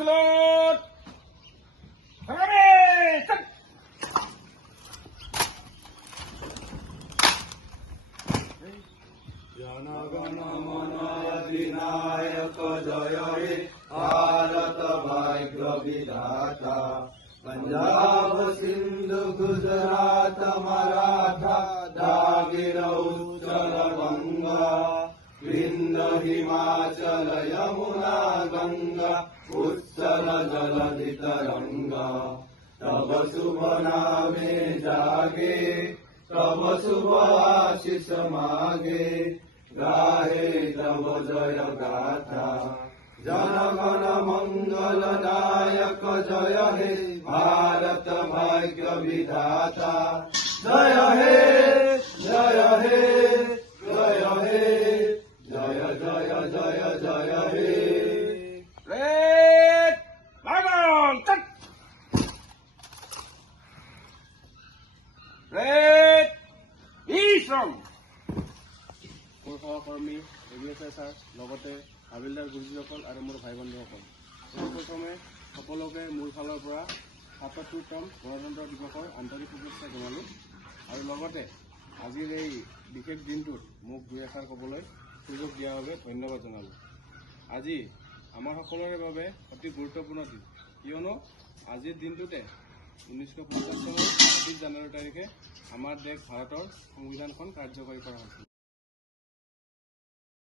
Absolute! जनगण मन अधिनायक जय हे भारत भाग्य विधाता पंजाब सिंधु गुजरात मराठा द्राविड़ उत्कल गंगा विंध्य हिमाचल यमुना गंगा उत्सल जलधि तरंगा तब शुभ नामे जागे तब शुभ आशीष मागे गाहे तब जय गाथा जनगण मंगल नायक जय हे भारत भाग्य विधाता जय हे जय हे जय हे जय जय जय जय हे Red! Wagon! Cut! Red! Eastern! মোৰ সহকৰ্মী এভিএছআই ছাৰ লগতে হাবিলদাৰ গুৰুজীসকল আৰু মোৰ ভাই বন্ধুসকল প্ৰথমে সকলোকে মোৰ ফালৰ পৰা ৭৭তম গণতন্ত্ৰ দিৱসৰ আন্তৰিক শুভেচ্ছা জনালোঁ আৰু লগতে আজিৰ এই বিশেষ দিনটোত মোক দুই এষাৰ ক'বলৈ সুযোগ দিয়াৰ বাবে ধন্যবাদ জনালোঁ। আজি আমাৰ সকলোৰে বাবে অতি গুৰুত্বপূৰ্ণ দিন, কিয়নো আজিৰ দিনটোতে 1950 চনৰ ২৬ জানুৱাৰী তাৰিখে আমাৰ দেশ ভাৰতৰ সংবিধানখন কাৰ্যকৰী কৰা হৈছিল।